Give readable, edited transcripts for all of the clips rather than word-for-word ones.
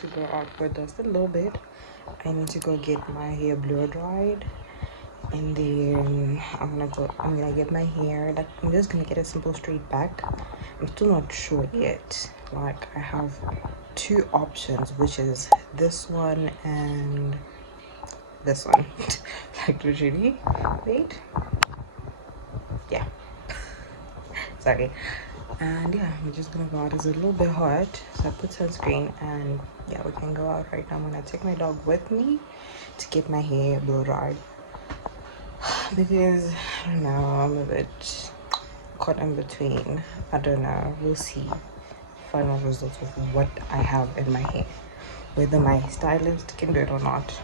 to go out for just a little bit. I need to go get my hair blow dried, and then I'm gonna get my hair, like, I'm just gonna get a simple straight back. I'm still not sure yet. Like, I have two options, which is this one and this one. Like, literally. Wait, yeah, sorry. And yeah, I'm just gonna go out. It's a little bit hot, so I put sunscreen, and yeah, we can go out right now. I'm gonna take my dog with me to get my hair blow dried, because I don't know, I'm a bit caught in between. I don't know, we'll see final results of what I have in my hair, whether my stylist can do it or not.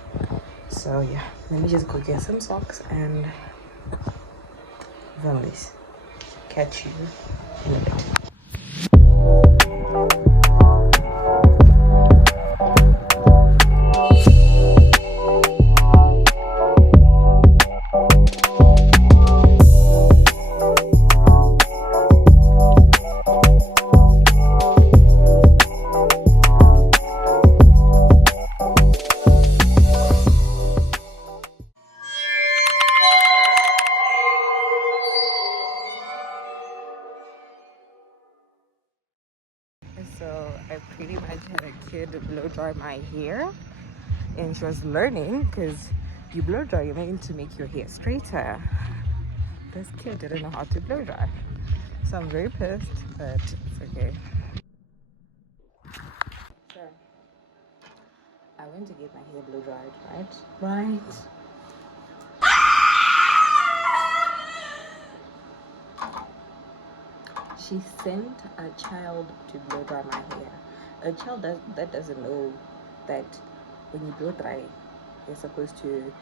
So yeah, let me just go get some socks and Vlogmas. Catch you in a bit. So I pretty much had a kid blow dry my hair, and she was learning, because you blow dry, you're meant to make your hair straighter. This kid didn't know how to blow dry, so I'm very pissed, but it's okay. So I went to get my hair blow dried, right? She sent a child to blow dry my hair. A child that doesn't know that when you blow dry, you're supposed to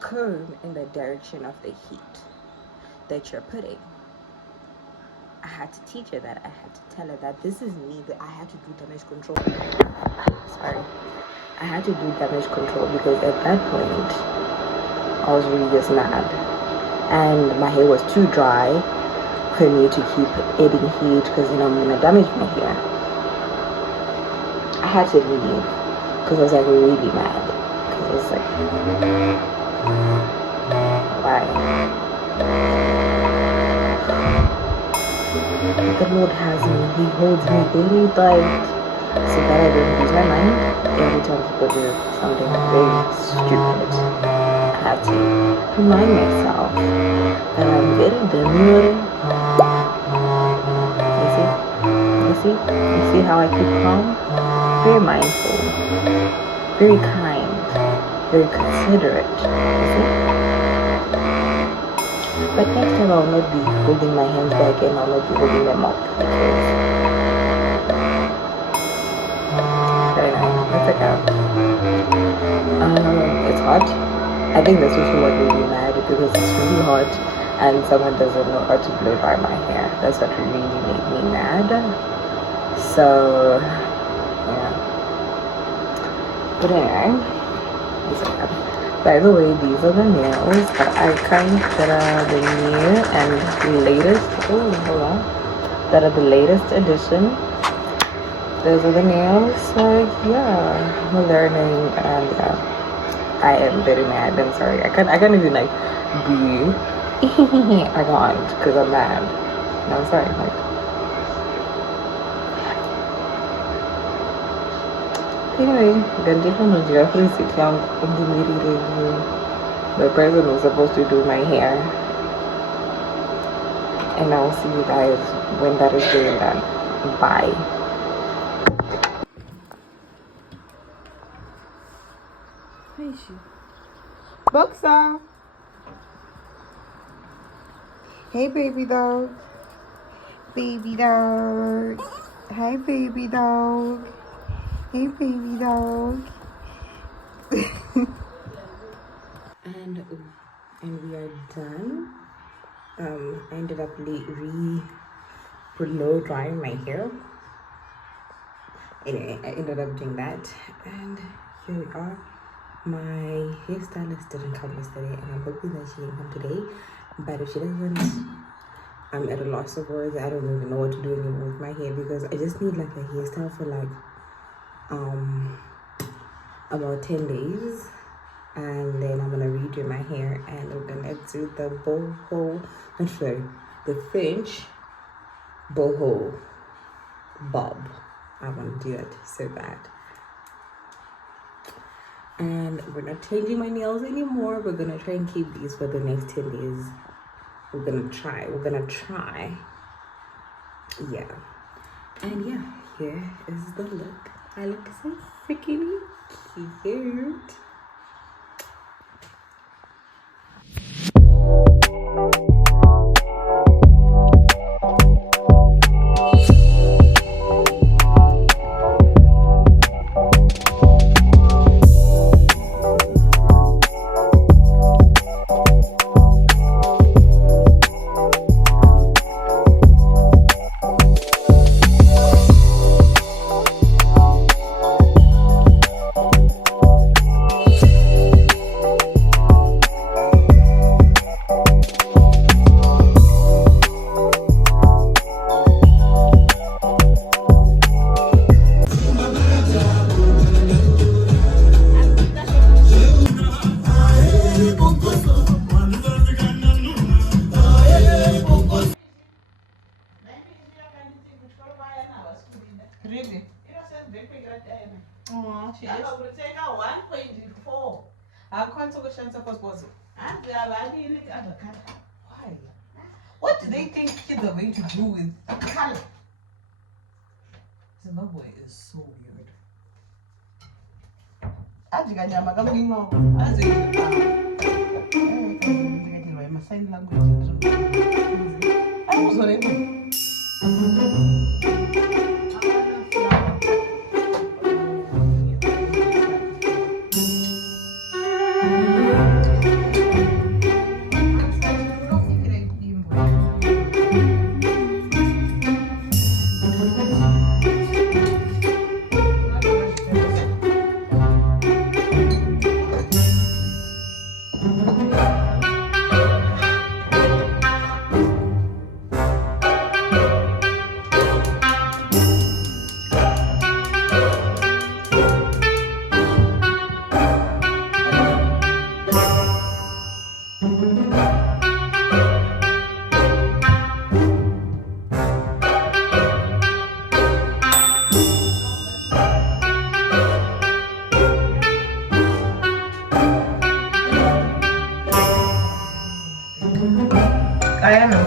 comb in the direction of the heat that you're putting. I had to teach her that. I had to tell her that this is me, that I had to do damage control. Sorry. I had to do damage control because at that point, I was really just mad. And my hair was too dry for me to keep adding heat, because, you know, I'm gonna damage my hair. I had to leave because I was like really mad. Because I was like, why? The Lord has me. He holds me very tight so that I don't lose my mind every time people do something very stupid. I have to remind myself that I'm very demure. You see how I keep calm? Very mindful, very kind, very considerate. You see? But next time I'll not be holding my hands back, and I'll not be holding them up, because very nice. Let's check out. It's hot. I think that's also what made me mad, because it's really hot and someone doesn't know how to blow dry my hair. That's what really made me mad. So yeah. But anyway, by the way, these are the nails that I that are the new and latest. Oh, hold on. That are the latest edition. Those are the nails. So yeah, I'm learning, and I am very mad. I'm sorry. I can't even like breathe. I can't, because I'm mad. No, I'm sorry. Like, anyway, ganito Jeffrey sit down in the meeting room. The person was supposed to do my hair, and I'll see you guys when that is doing done. Bye. Where is she? Boxer. Hey, baby dog. Baby dog. Hi, baby dog. Hey, baby dog. and we are done. I ended up blow drying my hair. Anyway, I ended up doing that, and here we are. My hairstylist didn't come yesterday, and I'm hoping that she can come today. But if she doesn't, I'm at a loss of words. I don't even know what to do anymore with my hair, because I just need like a hairstyle for like about 10 days, and then I'm gonna redo my hair and we're gonna do the the French boho bob. I want to do that so bad. And we're not changing my nails anymore. We're gonna try and keep these for the next 10 days. We're gonna try. Yeah. And yeah, here is the look. I look so freaking cute. Really? Oh, she is. 1.4. I can't talk a chance of us. Why? What do they think kids are going to do with color? Zimbabwe is so weird. My sign language. I was already. Diana,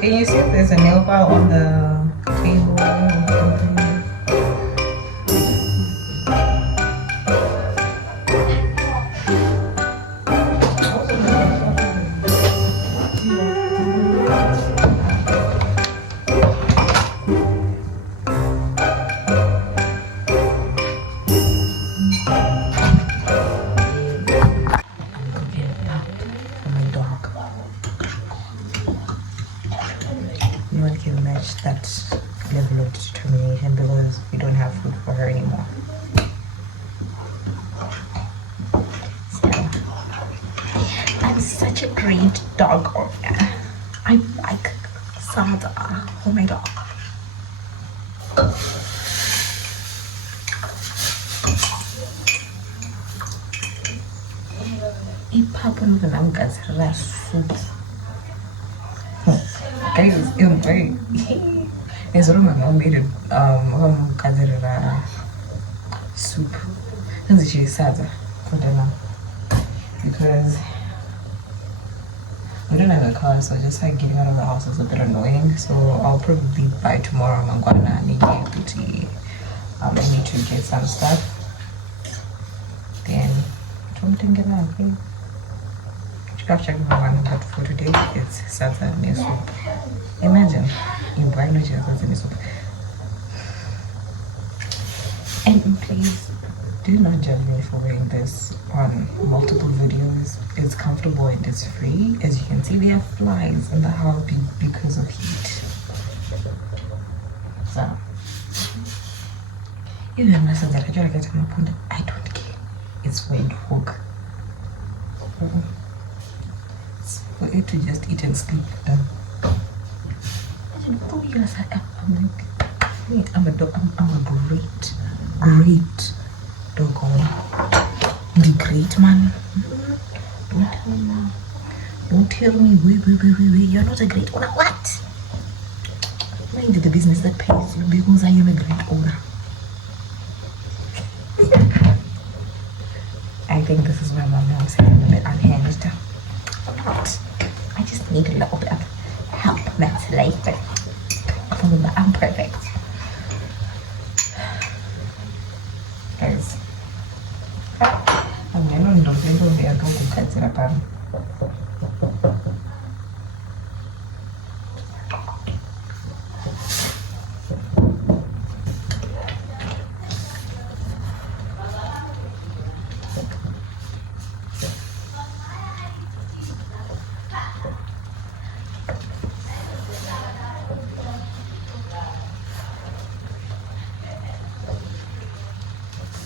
can you see if there's a nail file on the table or something? No one can match that level of determination because we don't have food for her anymore. So, I'm such a great dog owner. I like Sada, oh my dog. Ipapa nokunamgadzirira soup. Guys, I'm very. There's one my mom made it. Soup. That's she sada for dinner because we don't have a car, so just like getting out of the house is a bit annoying. So I'll probably by tomorrow. I'm gonna need I need to get some stuff. Then something get out. Okay. I've checked my one, but for today it's salsa and soup. Imagine you buy no salsa and soup. And please do not judge me for wearing this on multiple videos. It's comfortable and it's free. As you can see, we have flies in the house because of heat. So even if I that I try to get my point, I don't care. It's for it to work. For it to just eat and sleep. Imagine 4 years I'm like, wait, I'm a great great. Doggone. The great man. Don't tell me. Wait. You're not a great owner. What? Mind the business that pays you because I am a great owner. I think this is why my mom's a bit unhinged. I'm not. I just need a little bit of help. That's life. I'm perfect. Guys. I'm going to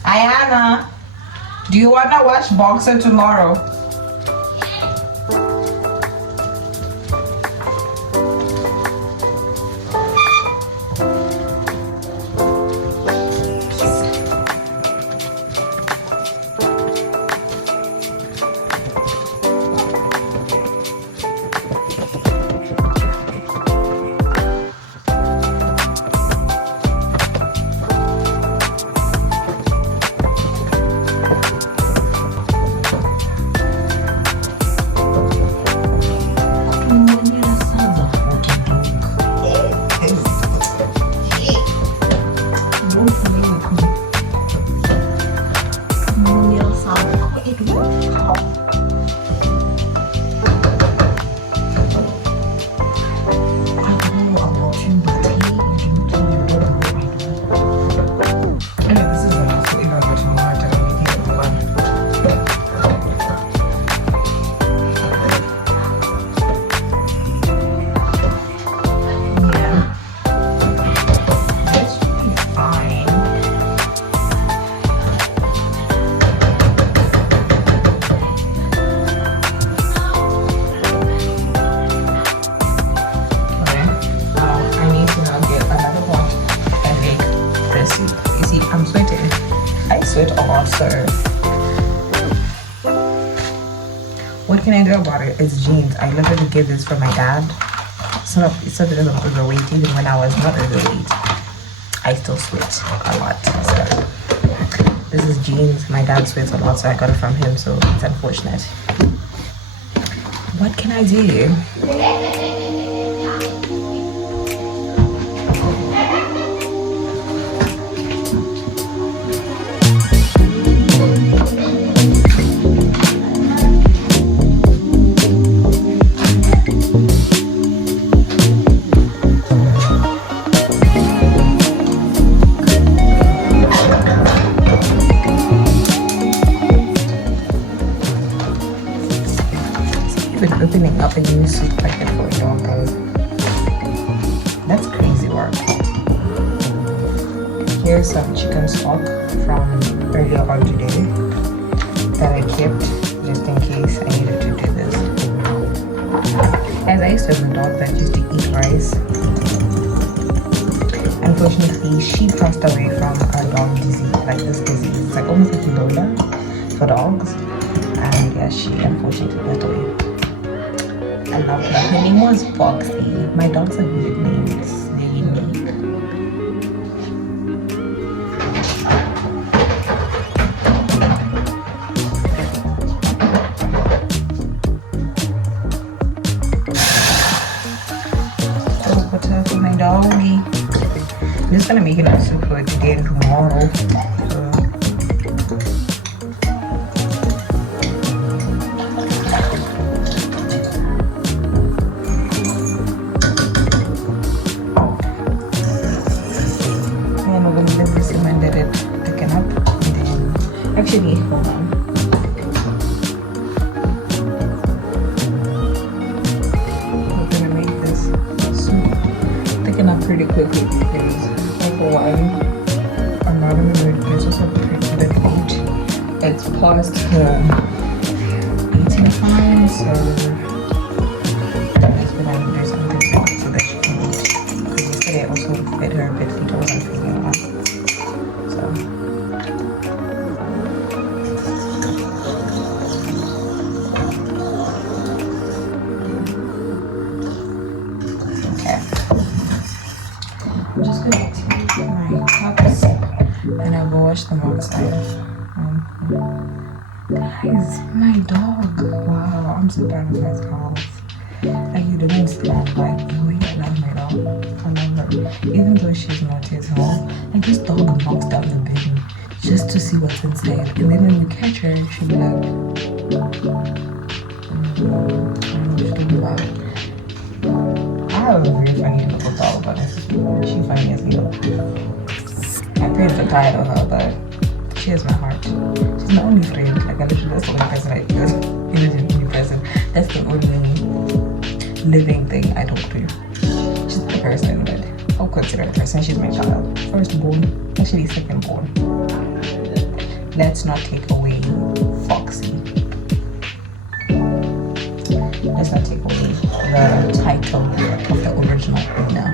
Ayana, do you want to watch Boxer tomorrow? What can I do about it? It's jeans. I literally get this from my dad. It's not because I'm overweight. Even when I was not overweight, I still sweat a lot. So this is jeans. My dad sweats a lot, so I got it from him. So it's unfortunate. What can I do? Opening up a new soup packet for a dog, guys. That's crazy work. Here's some chicken stock from earlier on today that I kept just in case I needed to do this. As I used to have a dog that used to eat rice. Unfortunately, she passed away from a dog disease, like this disease. It's like almost like Ebola for dogs. And yeah, she unfortunately passed away. I love her. Her name was Foxy. My dogs are weird names. They're unique. So put her for my doggy. I'm just gonna make enough soup for today and tomorrow. Actually, hold on. I'm gonna make this soup thicken up pretty quickly because for a while I'm not in the mood. There's also pretty bit late. It's past the eating time, so that's when I do something else so that she can eat. Because yesterday I also fed her a bit feet. I wasn't feeling well. So I'm just going to take my cups and I'll go wash them outside. Guys, my dog. Wow, I'm so proud of myself. Like, you don't understand, like, the way I love my dog. I love her. Even though she's not at home, like, this dog knocks down the bin just to see what's inside. And then when we catch her, she'll be like, I don't know what she's talking about. I have a very funny little dog, but she's funny as hell. My parents are tired of her, but she has my heart. She's my only friend. Like, I literally, that's the only person I feel. Only person. That's the only living thing I talk to. She's my person, but I'll consider her a person. She's my child. Firstborn, actually secondborn. Let's not take away Foxy. Let's not take away the title of the original owner.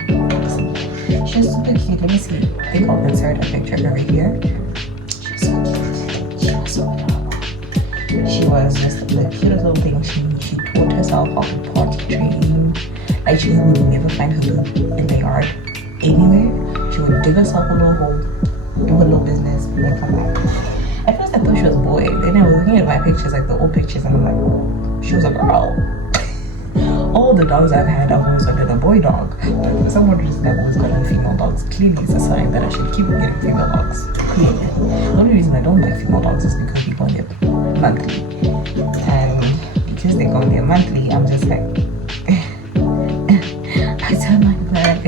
She's super cute. Let me see. I think I'll insert a picture of her right here. She's so cute. She was so adorable. She was just the cutest little thing. She taught herself how to potty train. Like, she would never find her poop in the yard anywhere. She would dig herself a little hole, do her little business, and then come back. At first I thought she was a boy. Then I was looking at my pictures, like the old pictures, and I'm like, she was a girl. All the dogs I've had have always wanted a boy dog, but for some odd reason I've always gotten female dogs. Clearly it's a sign that I should keep getting female dogs. Clearly. The only reason I don't like female dogs is because they go on their monthly. And because they go on their monthly, I'm just like, I don't like that.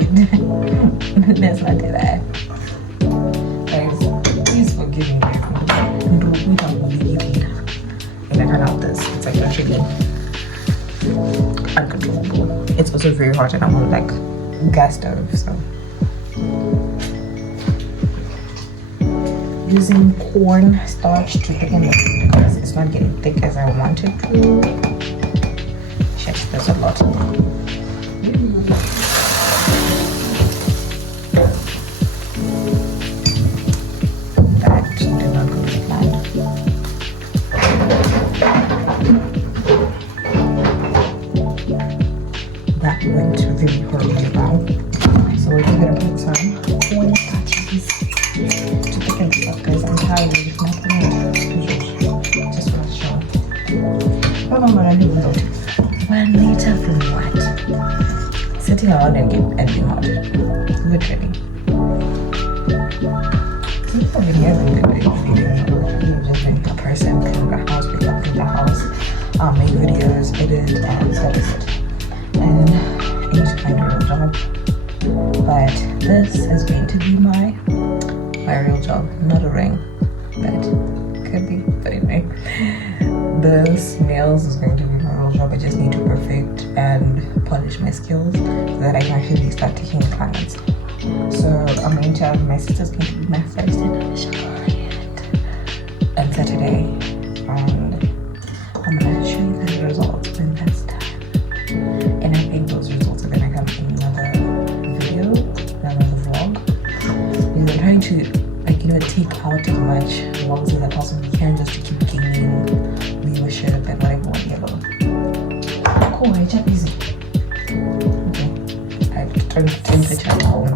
Let's not do that. Guys, please forgive me. And I ran out this. It's like literally uncontrollable. It's also very hot and I'm on like gas stove, so using corn starch to thicken the food because it's not getting thick as I want it to. Shit, there's a lot. That did not go to plan. That went really horribly wrong. So we're just gonna put some corn starches to thicken this up, guys. I'm tired of making it. Just want to show. Oh, no, I need 1 liter from what? Sitting around and being hot. Literally. You've been good you've just been a person, clean the house, pick up in the house, make videos, edit, and that is it. And I need to find a real job. But this is going to be my real job, not a ring. That could be, but anyway. This nails is going to be my real job. I just need to perfect and polish my skills so that I can actually start taking clients. So I'm going to have my sister's going to be my first initial client on Saturday, and I'm going to show you guys the results when that's done. And I think those results are going to come in another video, another vlog, because I'm trying to take out as much vlogs as I possibly can just to keep gaining viewership and whatever. Cool, I check easy. Okay, I turn the temperature down.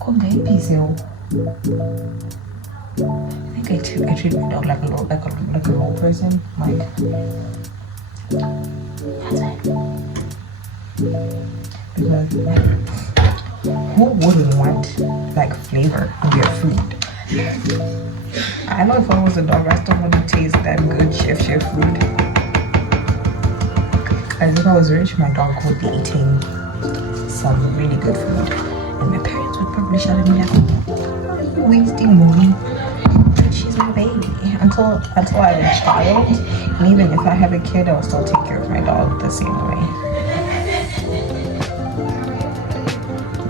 Cool, guy, peace, yo. I think I treat my dog like a little person. Like, that's it. Because who wouldn't want like flavor in their food? I know if I was a dog, I still want to taste that good chef food. As if I was rich, my dog would be eating some really good food, and my parents would probably shout at me like, "Why are you wasting money?" But she's my baby. Until I have a child, and even if I have a kid, I'll still take care of my dog the same way.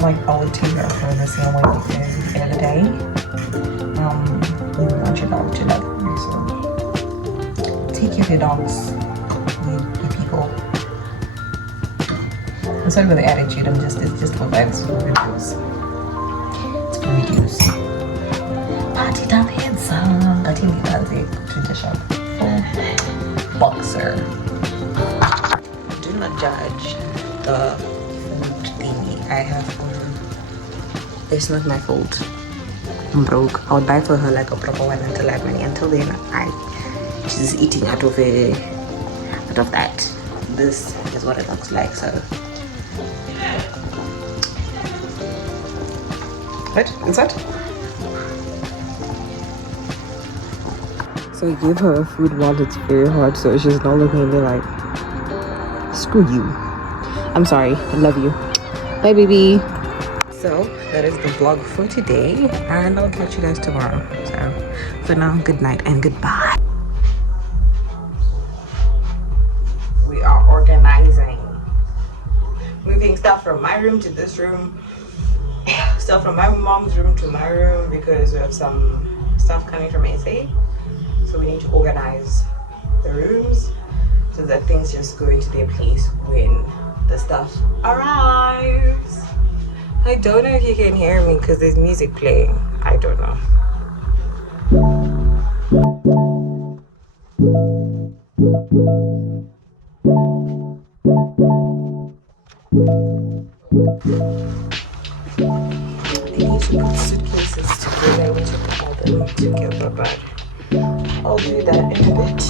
Like, I would take care of her the same way because at the end of the day, you want your dog to love you. So take care of your dogs with people. I'm sorry for the attitude, it's just for vibes, for videos. It's for videos. Party top handsome. Katini Tazi to the shop. Boxer. Do not judge the food thingy I have ordered. It's not my fault. I'm broke. I would buy for her like a proper one until I have money. Until then, she's eating out of that. This is what it looks like. So what? It's what? So we gave her food while it's very hot, so she's not looking at me like, screw you. I'm sorry. I love you. Bye, baby. So that is the vlog for today, and I'll catch you guys tomorrow. So for now, good night and goodbye. We are organizing, moving stuff from my room to this room, stuff from my mom's room to my room, because we have some stuff coming from SA. So we need to organize the rooms so that things just go into their place when the stuff arrives. I don't know if you can hear me because there's music playing. I don't know. I need to put suitcases together. We should put all them together, but I'll do that in a bit.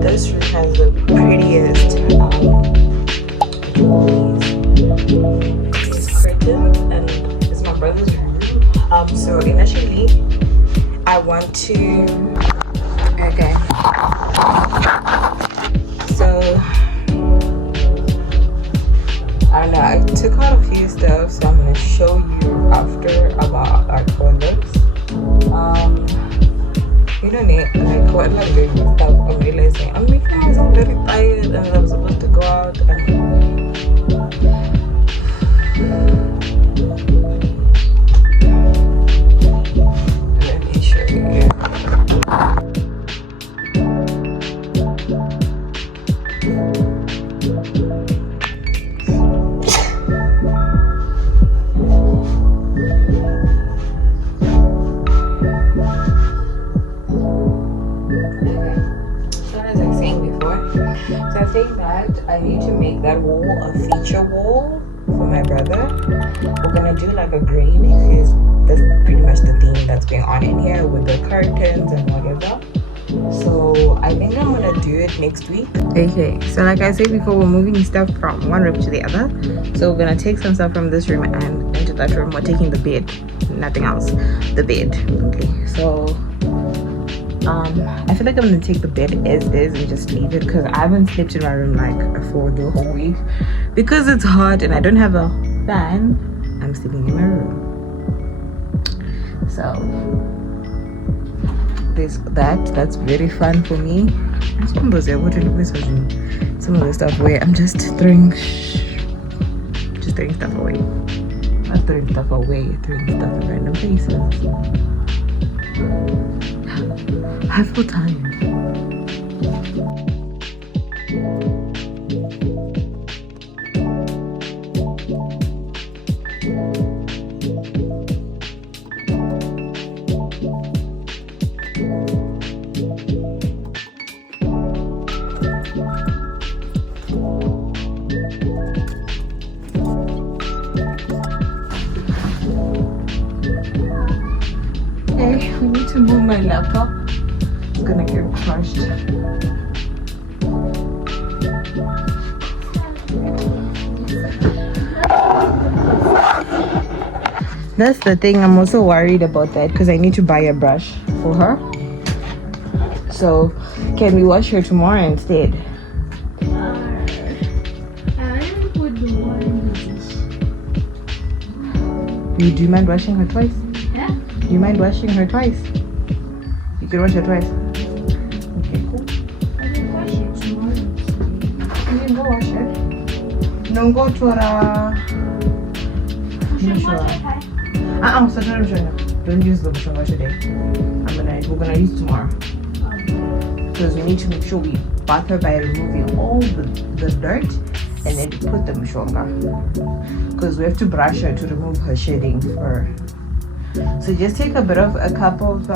This room has the prettiest these curtains, and it's my brother's room. So initially I want to I don't know, I took out a few stuff, so I'm gonna show you after about our toilets. You don't need like what like doing stuff. I'm realizing I'm making myself very tired, and I'm supposed to go out and let me show you. I need to make that wall a feature wall for my brother. We're gonna do like a gray because that's pretty much the theme that's going on in here with the curtains and whatever. So I think I'm gonna do it next week. Okay, so like I said before, we're moving stuff from one room to the other. So we're gonna take some stuff from this room and into that room. We're taking the bed, nothing else, the bed. Okay, so I feel like I'm gonna take the bed as is and just leave it, because I haven't slept in my room like for the whole week because it's hot and I don't have a fan. I'm sleeping in my room. So there's that's very fun for me. Some of the stuff where I'm just throwing stuff away. Not throwing stuff away, throwing stuff in random places. I feel tired. Okay, we need to move my laptop. It's gonna get crushed. That's the thing, I'm also worried about that because I need to buy a brush for her. So can we wash her tomorrow instead? Do you mind washing her twice? Yeah. Do you mind washing her twice? You can wash her twice. Okay, cool. I will wash it tomorrow. You can go wash her. Don't go to her. So don't use the machine wash today. We're gonna use tomorrow. Because we need to make sure we bath her by removing all the dirt and then put the mishonga. Because we have to brush her to remove her shedding fur. So just take a cup of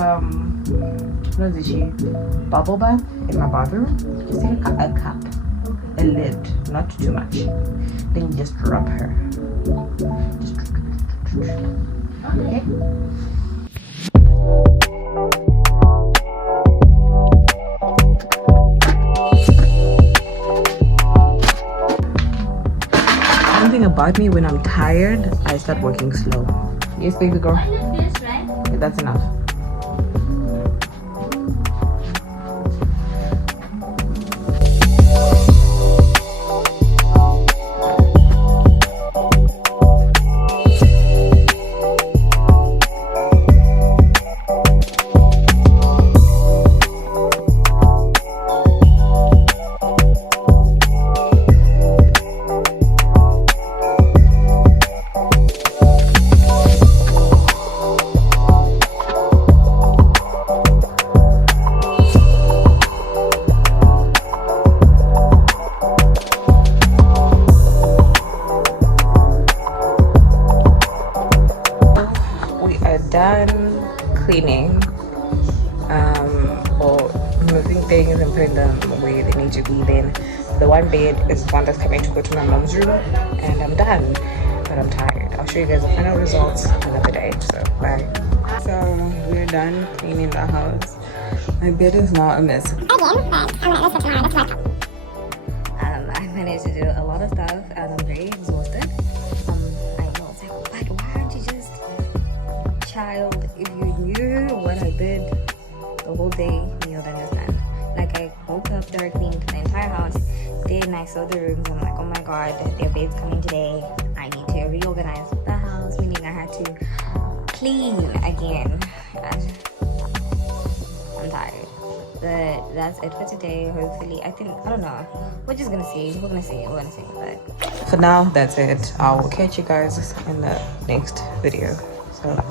No, did she bubble bath in my bathroom? Just take a cup, a lid, not too much. Then you just rub her. Just okay. One thing about me, when I'm tired, I start working slow. Yes, baby girl. Yeah, that's enough. Done cleaning or moving things and putting them where they need to be. Then the one bed is one that's coming to go to my mom's room, and I'm done, but I'm tired. I'll show you guys the final results another day. So bye. So we're done cleaning the house. My bed is now a mess again, but I managed to do a lot of stuff and I'm very exhausted. I know it's like, why aren't you just child? If you knew what I did the whole day, you would understand. Like, I woke up, there, cleaned the entire house. Then I saw the rooms. I'm like, oh my god, their bed's coming today. I need to reorganize the house, meaning I had to clean again. I'm tired. But that's it for today. Hopefully, I don't know. We're just gonna see. We're gonna see. But for now, that's it. I will catch you guys in the next video. So.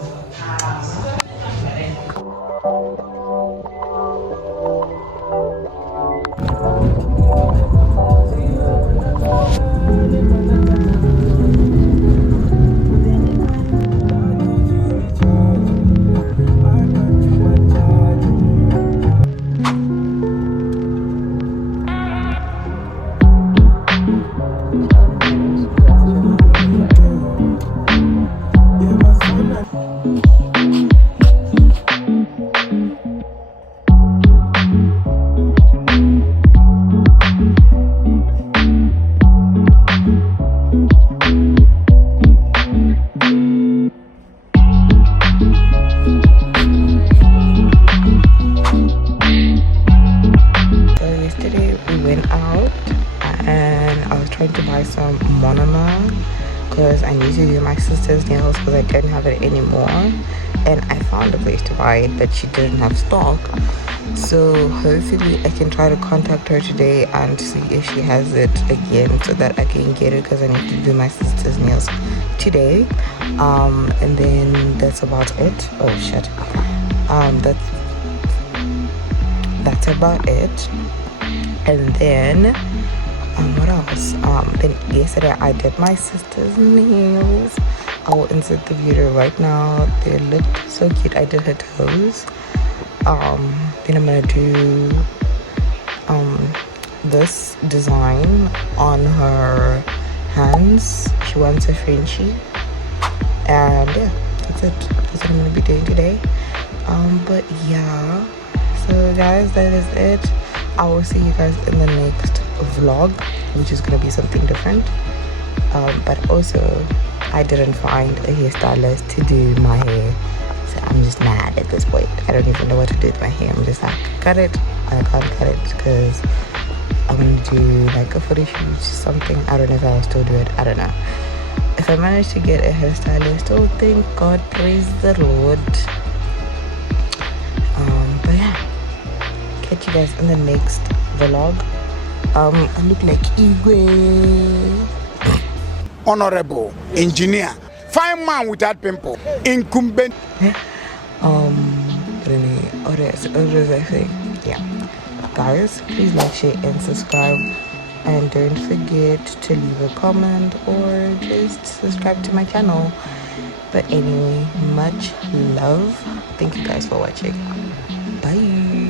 Some monomer because I need to do my sister's nails because I didn't have it anymore, and I found a place to buy it but she didn't have stock. So hopefully I can try to contact her today and see if she has it again so that I can get it, because I need to do my sister's nails today. And then that's about it. Oh shit. That's about it. And then what else? Then yesterday I did my sister's nails. I will insert the video right now. They looked so cute. I did her toes. Then I'm gonna do this design on her hands. She wants a Frenchie, and yeah, that's it. That's what I'm gonna be doing today. But yeah, so guys, that is it. I will see you guys in the next vlog, which is gonna be something different. But also I didn't find a hairstylist to do my hair, so I'm just mad at this point. I don't even know what to do with my hair. I'm just like, cut it. I can't cut it because I want to do like a photo shoot or something. I don't know if I'll still do it. I don't know. If I manage to get a hairstylist, oh thank God, praise the Lord. But yeah, catch you guys in the next vlog. I look like Igwe. Honorable engineer, fine man without pimple, incumbent. What is I say? Yeah, guys, please like, share, and subscribe, and don't forget to leave a comment or just subscribe to my channel. But anyway, much love. Thank you guys for watching. Bye.